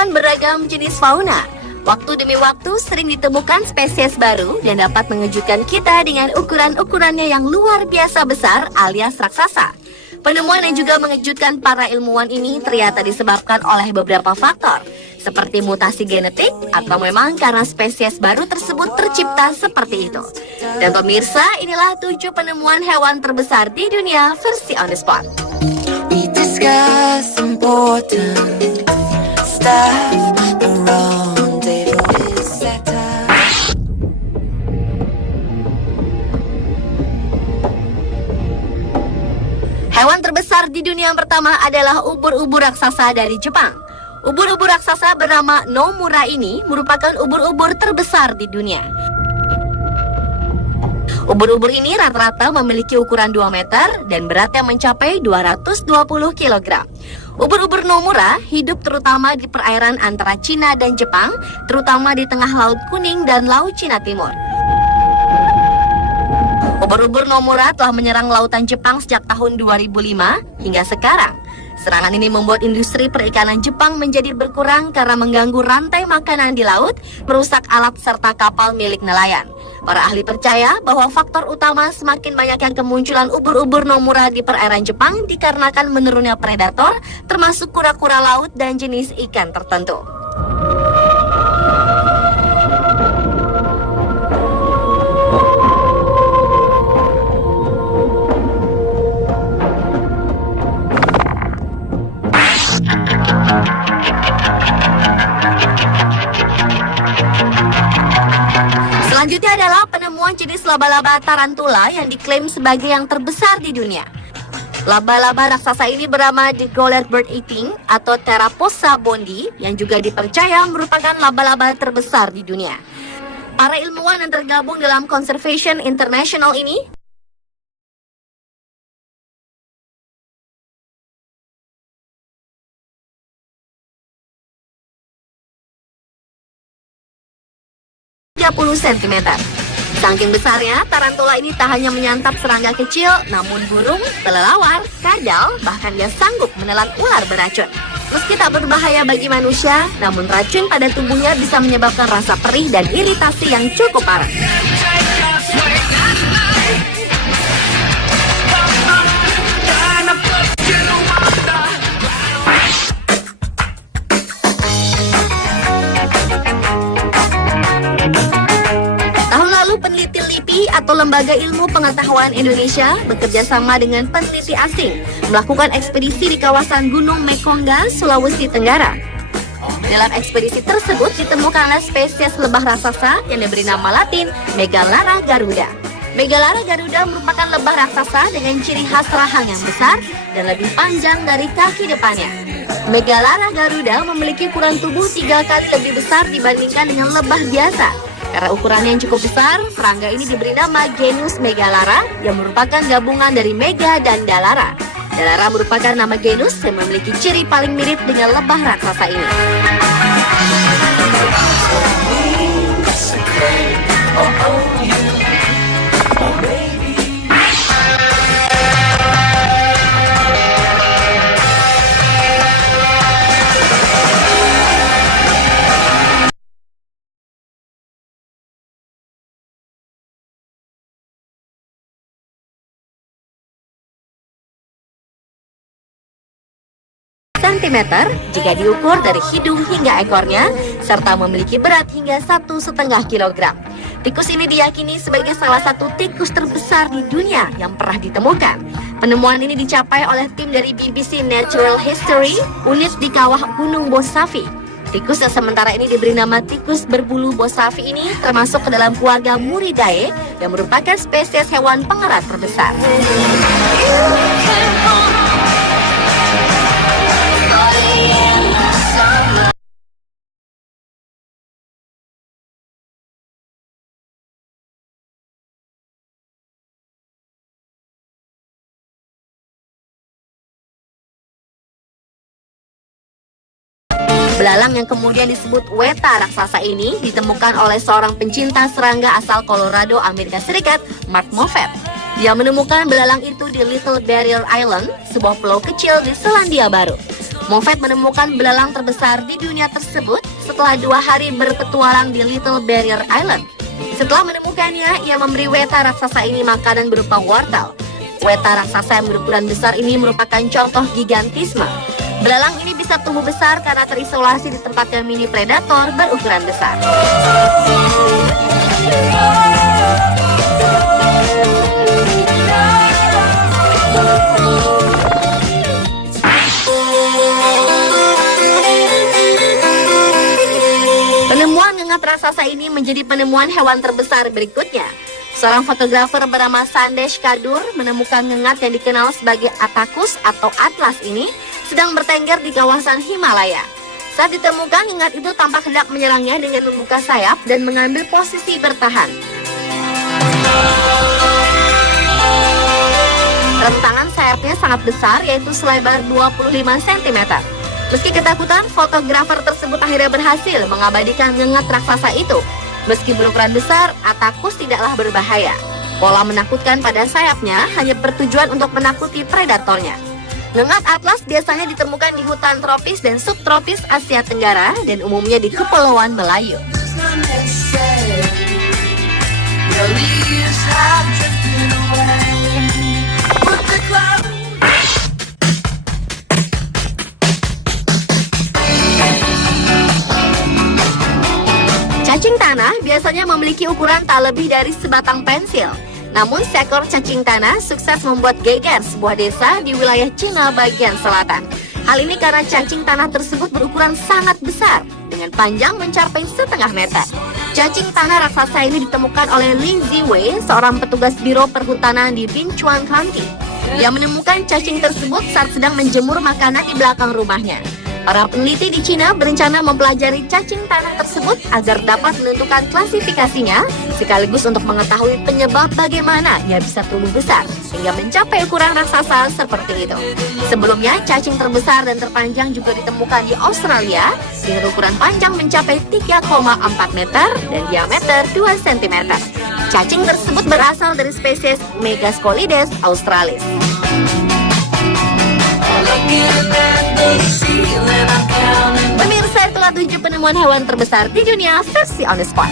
menyimpan beragam jenis fauna. Waktu demi waktu sering ditemukan spesies baru dan dapat mengejutkan kita dengan ukuran-ukurannya yang luar biasa besar alias raksasa. Penemuan yang juga mengejutkan para ilmuwan ini ternyata disebabkan oleh beberapa faktor, seperti mutasi genetik atau memang karena spesies baru tersebut tercipta seperti itu. Dan pemirsa, inilah 7 penemuan hewan terbesar di dunia versi On The Spot. We discuss important stuff. The rendezvous is set up. Hewan terbesar di dunia yang pertama adalah ubur-ubur raksasa dari Jepang. Ubur-ubur raksasa bernama Nomura ini merupakan ubur-ubur terbesar di dunia. Ubur-ubur ini rata-rata memiliki ukuran 2 meter dan beratnya mencapai 220 kg. Ubur-ubur Nomura hidup terutama di perairan antara Cina dan Jepang, terutama di tengah Laut Kuning dan Laut Cina Timur. Ubur-ubur Nomura telah menyerang lautan Jepang sejak tahun 2005 hingga sekarang. Serangan ini membuat industri perikanan Jepang menjadi berkurang karena mengganggu rantai makanan di laut, merusak alat serta kapal milik nelayan. Para ahli percaya bahwa faktor utama semakin banyaknya kemunculan ubur-ubur Nomura di perairan Jepang dikarenakan menurunnya predator, termasuk kura-kura laut dan jenis ikan tertentu. Selanjutnya adalah penemuan jenis laba-laba tarantula yang diklaim sebagai yang terbesar di dunia. Laba-laba raksasa ini bernama The Golden Bird Eating atau Taraposa bondi yang juga dipercaya merupakan laba-laba terbesar di dunia. Para ilmuwan yang tergabung dalam Conservation International ini cm. Saking besarnya, tarantula ini tak hanya menyantap serangga kecil, namun burung, kelelawar, kadal, bahkan dia sanggup menelan ular beracun. Meski tak berbahaya bagi manusia, namun racun pada tubuhnya bisa menyebabkan rasa perih dan iritasi yang cukup parah. Peneliti LIPI atau Lembaga Ilmu Pengetahuan Indonesia bekerja sama dengan peneliti asing melakukan ekspedisi di kawasan Gunung Mekongga, Sulawesi Tenggara. Dalam ekspedisi tersebut ditemukanlah spesies lebah raksasa yang diberi nama latin Megalara garuda. Megalara garuda merupakan lebah raksasa dengan ciri khas rahang yang besar dan lebih panjang dari kaki depannya. Megalara garuda memiliki ukuran tubuh 3 kali lebih besar dibandingkan dengan lebah biasa. Karena ukurannya yang cukup besar, serangga ini diberi nama genus Megalara yang merupakan gabungan dari Mega dan Dalara. Dalara merupakan nama genus yang memiliki ciri paling mirip dengan lebah raksasa ini. Cm jika diukur dari hidung hingga ekornya, serta memiliki berat hingga 1,5 kg. Tikus ini diyakini sebagai salah satu tikus terbesar di dunia yang pernah ditemukan. Penemuan ini dicapai oleh tim dari BBC Natural History, unit di kawah Gunung Bosafi. Tikus yang sementara ini diberi nama tikus berbulu Bosafi ini termasuk ke dalam keluarga Muridae yang merupakan spesies hewan pengerat terbesar. Belalang yang kemudian disebut weta raksasa ini ditemukan oleh seorang pencinta serangga asal Colorado, Amerika Serikat, Mark Moffett. Dia menemukan belalang itu di Little Barrier Island, sebuah pulau kecil di Selandia Baru. Moffat menemukan belalang terbesar di dunia tersebut setelah 2 hari berpetualang di Little Barrier Island. Setelah menemukannya, ia memberi weta raksasa ini makanan berupa wortel. Weta raksasa yang berukuran besar ini merupakan contoh gigantisme. Belalang ini bisa tumbuh besar karena terisolasi di tempat yang mini predator berukuran besar. Penemuan ngengat raksasa ini menjadi penemuan hewan terbesar berikutnya. Seorang fotografer bernama Sandesh Kadur menemukan ngengat yang dikenal sebagai Attacus atau Atlas ini sedang bertengger di kawasan Himalaya. Saat ditemukan, ngengat itu tampak hendak menyerangnya dengan membuka sayap dan mengambil posisi bertahan. Rentangan sayapnya sangat besar, yaitu selebar 25 cm. Meski ketakutan, fotografer tersebut akhirnya berhasil mengabadikan ngengat raksasa itu. Meski berukuran besar, Attacus tidaklah berbahaya. Pola menakutkan pada sayapnya hanya bertujuan untuk menakuti predatornya. Ngengat Atlas biasanya ditemukan di hutan tropis dan subtropis Asia Tenggara dan umumnya di Kepulauan Melayu. Cacing tanah biasanya memiliki ukuran tak lebih dari sebatang pensil. Namun seekor cacing tanah sukses membuat geger sebuah desa di wilayah Cina bagian selatan. Hal ini karena cacing tanah tersebut berukuran sangat besar dengan panjang mencapai setengah meter. Cacing tanah raksasa ini ditemukan oleh Lin Ziwei, seorang petugas biro perhutanan di Binchuan County. Dia menemukan cacing tersebut saat sedang menjemur makanan di belakang rumahnya. Para peneliti di Cina berencana mempelajari cacing tanah tersebut agar dapat menentukan klasifikasinya, sekaligus untuk mengetahui penyebab bagaimana ia bisa tumbuh besar hingga mencapai ukuran raksasa seperti itu. Sebelumnya, cacing terbesar dan terpanjang juga ditemukan di Australia dengan ukuran panjang mencapai 3,4 meter dan diameter 2 cm. Cacing tersebut berasal dari spesies Megascolides australis. Pemirsa, itulah 7 penemuan hewan terbesar di dunia versi On The Spot.